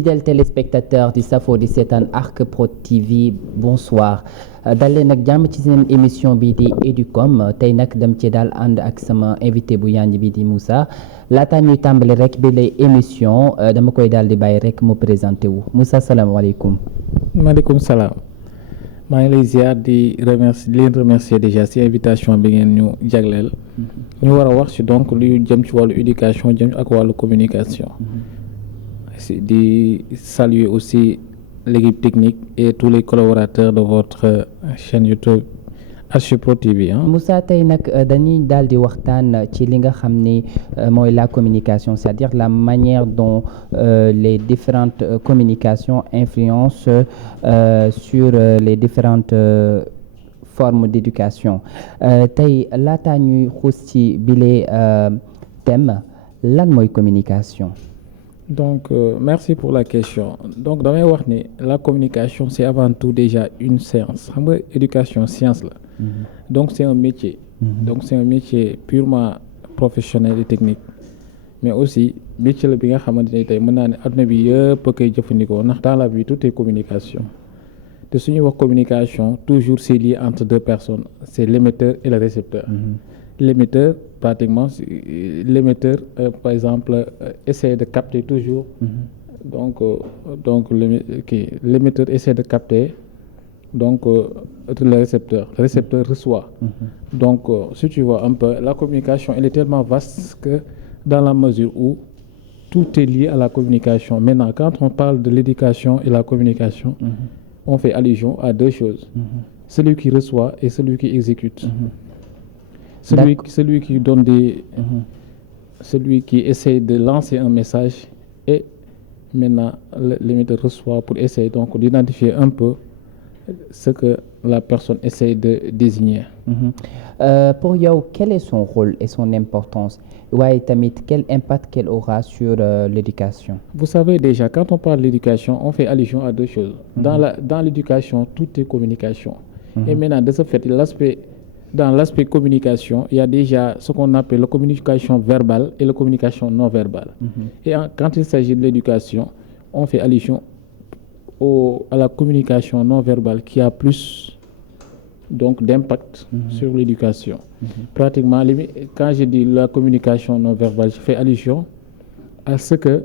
fidèles téléspectateurs di safo di seetaan Arc Prod TV bonsoir dal leen nag jàmm ci seen émission bi di Educom tey nag dem ci daal ànd ak sama invité bu yanj bi di Moussa laataa ñuy tàmbali rek bi lay émission dama koy daal di bàyyi rek mu présenté wu Moussa salaamaaleykum. maaleykum salaam maa ngi lay ziar di remercier déjà ci invitation bi ngeen ñu jagleel. ñu war a wax ci donc lu jëm ci wàllu éducation jëm ak wàllu communication. di saluer aussi l'équipe technique et tous les collaborateurs de votre chaîne YouTube Arc Prod TV. Moussa tey nag dañuy daal di waxtaan ci li nga xam ni mooy la communication, c'est-à-dire la manière dont les différentes communications influencent sur les différentes formes d'éducation tey laataa ñuy xuus ci bile thème lan mooy communication. Donc merci pour la question donc damay wax ni la communication c'est avant tout déjà une science xam nga éducation science la. Donc c'est un métier. Donc c'est un métier purement professionnel et technique mais aussi métier la bi nga xamante ne tey mën naa ne adduna bi yëpp a koy jëfandikoo ndax dans la vie tout est communication te su ñuy wax communication toujours c'est lié entre deux personnes c'est l'émetteur et le récepteur. L'émetteur pratiquement par exemple essaie de capter toujours donc l'émetteur essaie de capter donc le récepteur reçoit. Donc si tu vois un peu la communication elle est tellement vaste que dans la mesure où tout est lié à la communication. Maintenant quand on parle de l'éducation et la communication on fait allusion à deux choses, celui qui reçoit et celui qui exécute. Celui qui donne celui qui essaie de lancer un message et maintenant l'émetteur reçoit pour essayer donc d'identifier un peu ce que la personne essaie de désigner. Pour yow quel est son rôle et son importance waaye tamit quel impact qu'elle aura sur l'éducation? Vous savez déjà quand on parle de l'éducation on fait allusion à deux choses. Dans l'éducation tout est communication. Et maintenant de ce fait dans l'aspect communication, il y a déjà ce qu'on appelle la communication verbale et la communication non verbale. Et quand il s'agit de l'éducation, on fait allusion à la communication non verbale qui a plus donc d'impact sur l'éducation. Pratiquement, quand je dis la communication non verbale, je fais allusion à ce que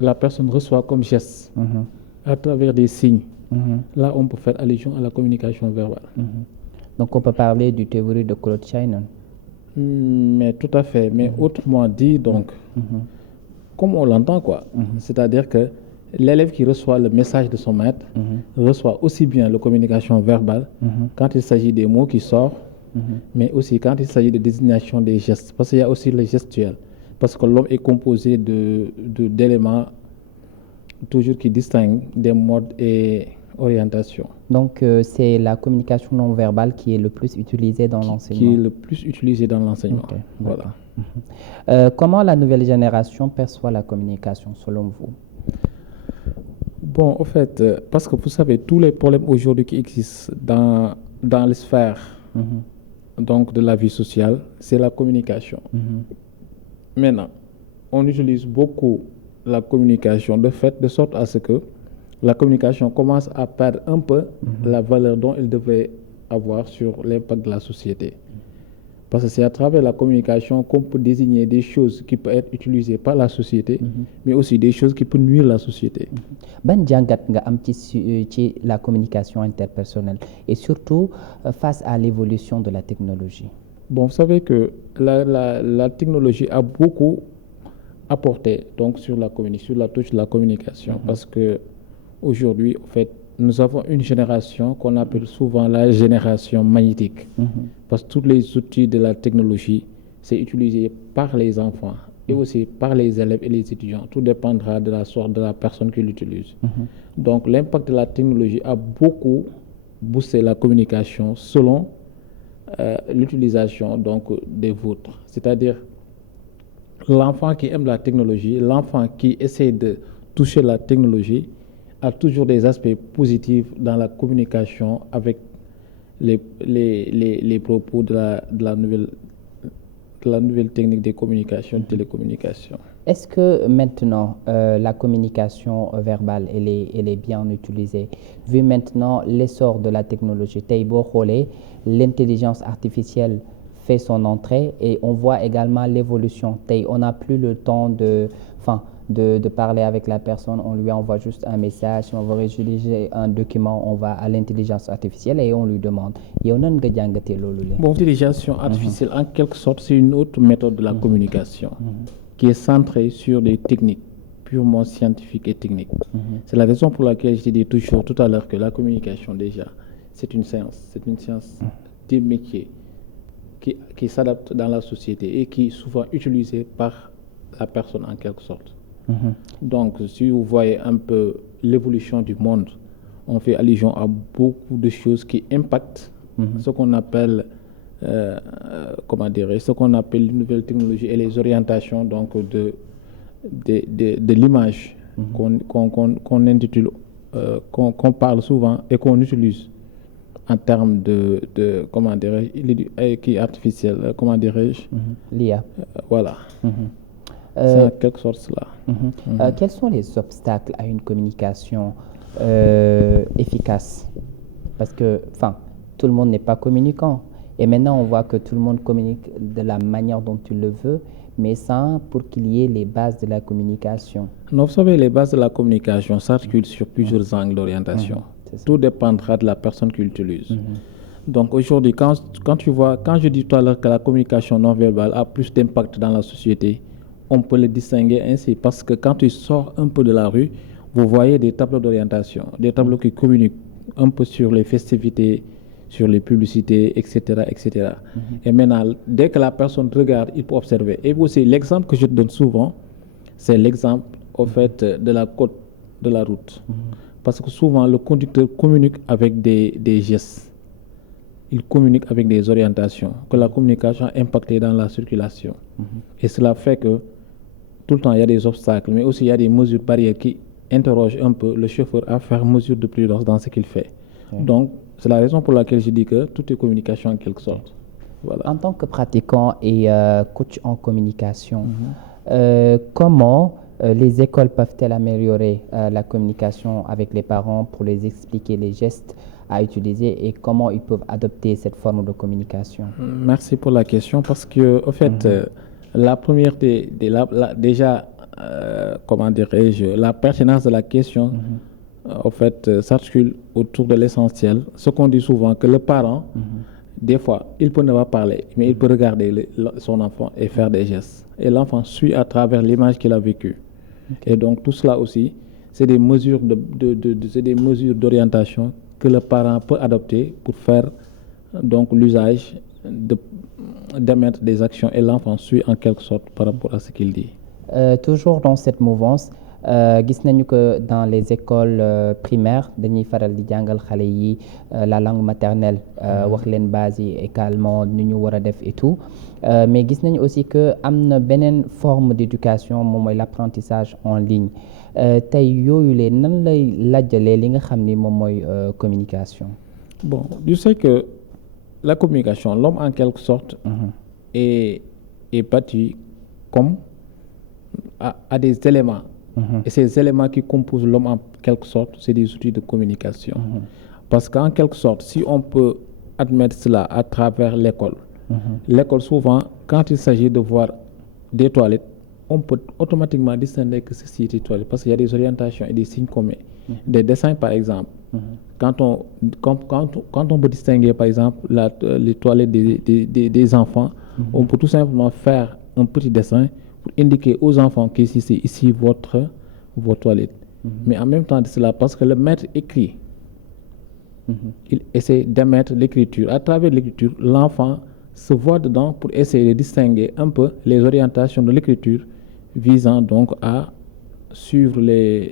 la personne reçoit comme geste à travers des signes. Là, on peut faire allusion à la communication verbale. Donc on peut parler du théorie de Claude Shannon. Mais tout à fait. Mais autrement dit, donc, comme on l'entend, quoi. C'est-à-dire que l'élève qui reçoit le message de son maître reçoit aussi bien la communication verbale quand il s'agit des mots qui sortent, mais aussi quand il s'agit de désignation des gestes. Parce qu'il y a aussi le gestuel. Parce que l'homme est composé d'éléments toujours qui distinguent des modes et orientation. Donc c'est la communication non verbale qui est le plus utilisée dans l'enseignement. Qui est le plus utilisée dans l'enseignement. Okay, voilà. Comment la nouvelle génération perçoit la communication selon vous? Bon, en fait, parce que vous savez tous les problèmes aujourd'hui qui existent dans les sphères donc de la vie sociale, c'est la communication. Maintenant, on utilise beaucoup la communication de sorte à ce que la communication commence à perdre un peu la valeur dont elle devait avoir sur l'impact de la société. Parce que c'est à travers la communication qu'on peut désigner des choses qui peuvent être utilisées par la société, mais aussi des choses qui peuvent nuire la société. Ban jàngat nga am ci la communication interpersonnelle et surtout face à l'évolution de la technologie? Bon, vous savez que la technologie a beaucoup apporté donc sur la touche de la communication parce que aujourd'hui, en fait, nous avons une génération qu'on appelle souvent la génération magnétique. Parce que tous les outils de la technologie, c'est utilisé par les enfants et aussi par les élèves et les étudiants. Tout dépendra de la sorte de la personne qui l'utilise. Donc, l'impact de la technologie a beaucoup boosté la communication selon l'utilisation donc des vôtres. C'est-à-dire, l'enfant qui aime la technologie, l'enfant qui essaie de toucher la technologie, a toujours des aspects positifs dans la communication avec les propos de la nouvelle technique des communications, télécommunications. Est-ce que maintenant la communication verbale elle est bien utilisée vu maintenant l'essor de la technologie tey boo xoolee l'intelligence artificielle fait son entrée et on voit également l'évolution tey on n'a plus le temps de parler avec la personne on lui envoie juste un message si on veut rédiger un document on va à l'intelligence artificielle et on lui demande yow nan nga jàngatee loolu la. Bon, l'intelligence artificielle, en quelque sorte, c'est une autre méthode de la communication qui est centrée sur des techniques purement scientifiques et techniques. C'est la raison pour laquelle je dis toujours tout à l'heure que la communication, déjà, c'est une science des métiers qui s'adapte dans la société et qui est souvent utilisée par la personne en quelque sorte. Donc, si vous voyez un peu l'évolution du monde, on fait allusion à beaucoup de choses qui impactent ce qu'on appelle, ce qu'on appelle les nouvelles technologies et les orientations donc de l'image qu'on intitule, qu'on parle souvent et qu'on utilise en termes de comment dirais-je, qui est artificiel, comment dirais-je, l'IA. Voilà. C'est en quelque sorte cela. Quels sont les obstacles à une communication efficace? Parce que, tout le monde n'est pas communicant. Et maintenant, on voit que tout le monde communique de la manière dont tu le veux, mais sans pour qu'il y ait les bases de la communication. Non, vous savez, les bases de la communication s'articulent sur plusieurs angles d'orientation. Tout dépendra de la personne qui l'utilise. Donc aujourd'hui, quand je dis tout à l'heure que la communication non verbale a plus d'impact dans la société, on peut le distinguer ainsi parce que quand tu sors un peu de la rue, vous voyez des tableaux d'orientation, des tableaux qui communiquent un peu sur les festivités, sur les publicités, etc., etc. Et maintenant, dès que la personne regarde, il peut observer. Et aussi, l'exemple que je donne souvent, c'est l'exemple, au fait, de la côte de la route. Parce que souvent, le conducteur communique avec des gestes. Il communique avec des orientations, que la communication a impacté dans la circulation. Et cela fait que tout le temps, il y a des obstacles, mais aussi il y a des mesures barrières qui interrogent un peu le chauffeur à faire mesure de prudence dans ce qu'il fait. Donc, c'est la raison pour laquelle je dis que tout est communication en quelque sorte. Voilà. En tant que pratiquant et coach en communication, comment les écoles peuvent-elles améliorer la communication avec les parents pour les expliquer les gestes à utiliser et comment ils peuvent adopter cette forme de communication? Merci pour la question parce que, au fait, la première déjà, comment dirais-je, la pertinence de la question, en fait, s'articule autour de l'essentiel. Ce qu'on dit souvent, que le parent, des fois, il peut ne pas parler, mais il peut regarder son enfant et faire des gestes. Et l'enfant suit à travers l'image qu'il a vécue. Et donc, tout cela aussi, c'est des mesures d'orientation que le parent peut adopter pour faire donc l'usage d'émettre des actions et l'enfant suit en quelque sorte par rapport à ce qu'il dit. Toujours dans cette mouvance, gis nañu que dans les écoles primaires dañuy faral di jàngal xale yi la langue maternelle wax leen base yi également nu ñu war a def et tout mais gis nañu aussi que am na beneen forme d'éducation moom mooy l'apprentissage en ligne tey yooyu leen nan lay lajjalee li nga xam ni moom mooy communication. Bon, je sais que la communication, l'homme en quelque sorte est bâti comme à des éléments. Et ces éléments qui composent l'homme en quelque sorte, c'est des outils de communication. Parce qu'en quelque sorte, si on peut admettre cela à travers l'école, l'école souvent, quand il s'agit de voir des toilettes, on peut automatiquement distinguer que ceci est des toilettes parce qu'il y a des orientations et des signes communs. Des dessins par exemple. Quand on peut distinguer par exemple les toilettes des enfants, on peut tout simplement faire un petit dessin pour indiquer aux enfants que c'est ici votre toilette. Mais en même temps de cela, parce que le maître écrit, il essaie d'émettre l'écriture. À travers l'écriture, l'enfant se voit dedans pour essayer de distinguer un peu les orientations de l'écriture visant donc à suivre les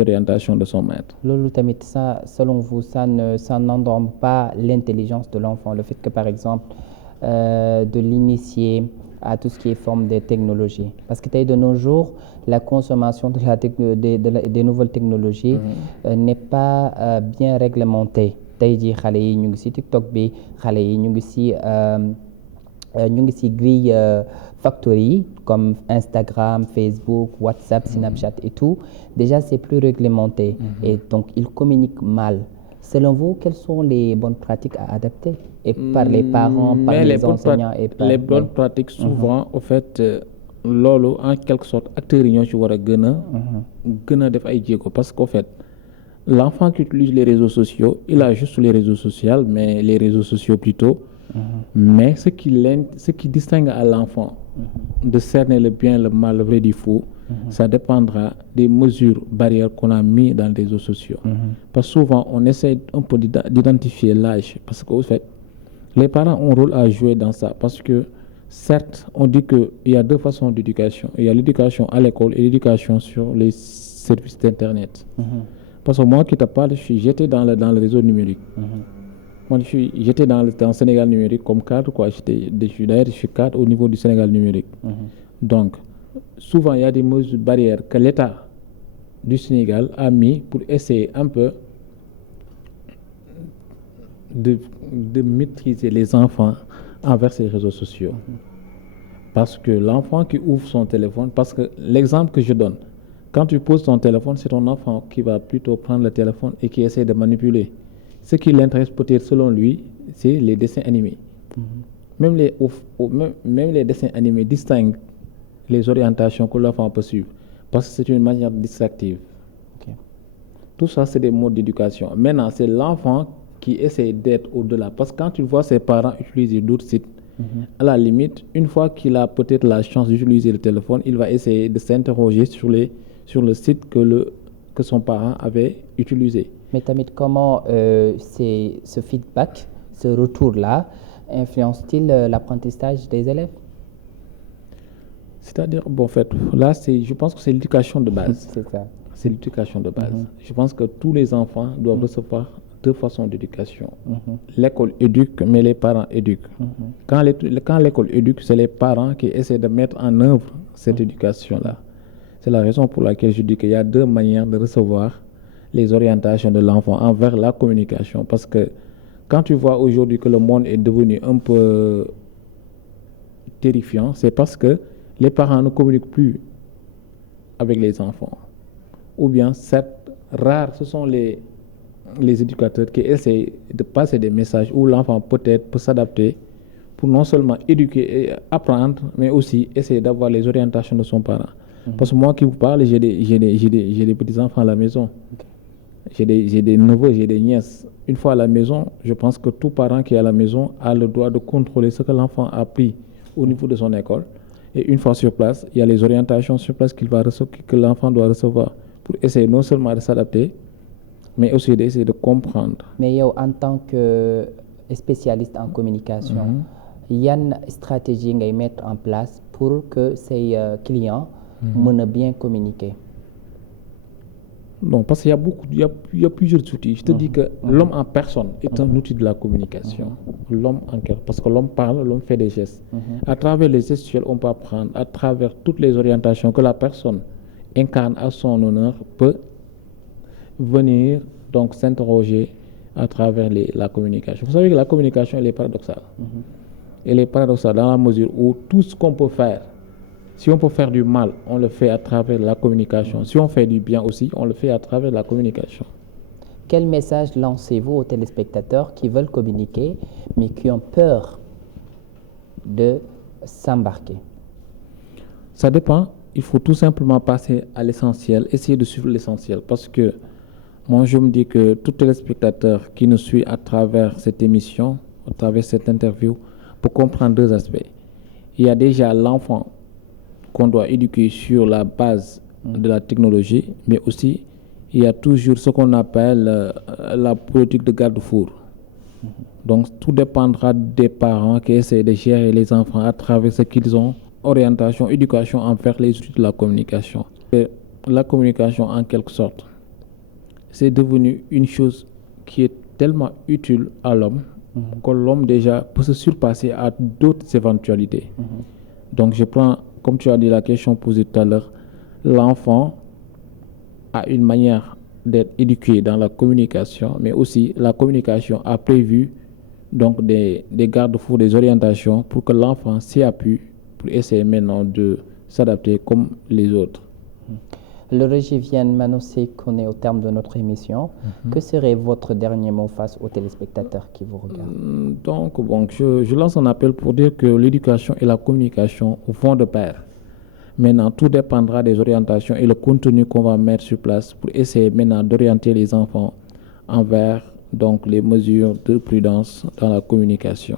orientations de son maître. Loolu tamit ça, selon vous, ça n'endorme pas l'intelligence de l'enfant, le fait que par exemple de l'initier à tout ce qui est forme des technologies. Parce que de nos jours, la consommation des nouvelles technologies n'est pas bien réglementée. Tey jii xale yi ñu ngi ci TikTok bi xale yi ñu ngi ci ñu ngi ci grille factory comme Instagram, Facebook, WhatsApp, Snapchat et tout. Déjà, c'est plus réglementé et donc ils communiquent mal. Selon vous, quelles sont les bonnes pratiques à adapter et par les parents, par les enseignants et par les bonnes pratiques souvent au fait loolu en quelque sorte acteurs yi ñoo ci war a gën a def ay jéego parce qu'au fait l'enfant qui utilise les réseaux sociaux il a juste les réseaux sociaux mais les réseaux sociaux plutôt mais ce qui distingue à l'enfant de cerner le bien, le mal, le vrai du faux, ça dépendra des mesures barrières qu'on a mis dans les réseaux sociaux. Parce que souvent, on essaie un peu d'identifier l'âge. Parce qu'au fait, les parents ont un rôle à jouer dans ça. Parce que, certes, on dit qu'il y a deux façons d'éducation. Il y a l'éducation à l'école et l'éducation sur les services d'Internet. Parce que moi qui te parle, j'étais dans le réseau numérique. Moi, j'étais dans le Sénégal numérique comme cadre, quoi. D'ailleurs, je suis cadre au niveau du Sénégal numérique. Donc, souvent, il y a des mesures barrières que l'État du Sénégal a mis pour essayer un peu de maîtriser les enfants envers ces réseaux sociaux. Parce que l'enfant qui ouvre son téléphone, parce que l'exemple que je donne, quand tu poses ton téléphone, c'est ton enfant qui va plutôt prendre le téléphone et qui essaie de manipuler. Ce qui l'intéresse peut-être selon lui, c'est les dessins animés. Même les dessins animés distinguent les orientations que l'enfant peut suivre parce que c'est une manière distractive. Tout ça, c'est des modes d'éducation. Maintenant, c'est l'enfant qui essaie d'être au-delà. Parce que quand tu vois ses parents utiliser d'autres sites, à la limite, une fois qu'il a peut-être la chance d'utiliser le téléphone, il va essayer de s'interroger sur le site que son parent avait utilisé. Mais Tamit, comment ce feedback, ce retour-là, influence-t-il l'apprentissage des élèves? C'est-à-dire, bon, en fait, là, je pense que c'est l'éducation de base. C'est ça. C'est l'éducation de base. Je pense que tous les enfants doivent recevoir deux façons d'éducation. L'école éduque, mais les parents éduquent. Quand l'école éduque, c'est les parents qui essaient de mettre en œuvre cette éducation-là. C'est la raison pour laquelle je dis qu'il y a deux manières de recevoir les orientations de l'enfant envers la communication. Parce que quand tu vois aujourd'hui que le monde est devenu un peu terrifiant, c'est parce que les parents ne communiquent plus avec les enfants. Ou bien, certes, rares, ce sont les éducateurs qui essaient de passer des messages où l'enfant peut-être peut s'adapter pour non seulement éduquer et apprendre, mais aussi essayer d'avoir les orientations de son parent. Parce que moi qui vous parle, j'ai des petits-enfants à la maison. J'ai des neveux, j'ai des nièces. Une fois à la maison, je pense que tout parent qui est à la maison a le droit de contrôler ce que l'enfant a appris au niveau de son école. Et une fois sur place, il y a les orientations sur place que l'enfant doit recevoir pour essayer non seulement de s'adapter, mais aussi d'essayer de comprendre. Mais en tant que spécialiste en communication, il y a une stratégie à mettre en place pour que ces clients puissent bien communiquer. Non, parce qu'il y a plusieurs outils. Je te dis que l'homme en personne est un outil de la communication. Parce que l'homme parle, l'homme fait des gestes. À travers les gestuels, on peut apprendre. À travers toutes les orientations que la personne incarne à son honneur, peut venir donc s'interroger à travers la communication. Vous savez que la communication, elle est paradoxale. Elle est paradoxale dans la mesure où tout ce qu'on peut faire, si on peut faire du mal, on le fait à travers la communication. Si on fait du bien aussi, on le fait à travers la communication. Quel message lancez-vous aux téléspectateurs qui veulent communiquer, mais qui ont peur de s'embarquer? Ça dépend. Il faut tout simplement passer à l'essentiel, essayer de suivre l'essentiel. Parce que moi, je me dis que tout téléspectateur qui nous suit à travers cette émission, à travers cette interview, peut comprendre deux aspects. Il y a déjà l'enfant qu'on doit éduquer sur la base de la technologie, mais aussi il y a toujours ce qu'on appelle la politique de garde-four. Donc tout dépendra des parents qui essaient de gérer les enfants à travers ce qu'ils ont, orientation, éducation envers les outils de la communication. Et la communication en quelque sorte, c'est devenu une chose qui est tellement utile à l'homme que l'homme déjà peut se surpasser à d'autres éventualités. Donc je prends, comme tu as dit la question posée tout à l'heure, l'enfant a une manière d'être éduqué dans la communication, mais aussi la communication a prévu donc des garde-fous, des orientations pour que l'enfant s'y appuie pour essayer maintenant de s'adapter comme les autres. Le Régis Vienne, maintenant c'est qu'on est au terme de notre émission. Que serait votre dernier mot face aux téléspectateurs qui vous regardent? Donc, bon, je lance un appel pour dire que l'éducation et la communication vont de pair. Maintenant, tout dépendra des orientations et le contenu qu'on va mettre sur place pour essayer maintenant d'orienter les enfants envers donc, les mesures de prudence dans la communication.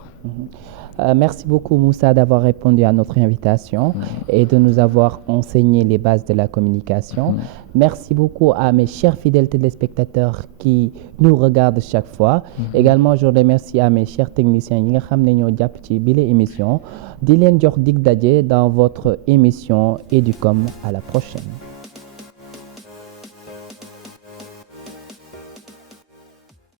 Merci beaucoup Moussa d'avoir répondu à notre invitation et de nous avoir enseigné les bases de la communication. Merci beaucoup à mes chers fidèles téléspectateurs qui nous regardent chaque fois. Également, je remercie à mes chers techniciens yi nga xam ne ñoo jàpp ci bile émission di leen jox dig daje dans votre émission Educom. À la prochaine.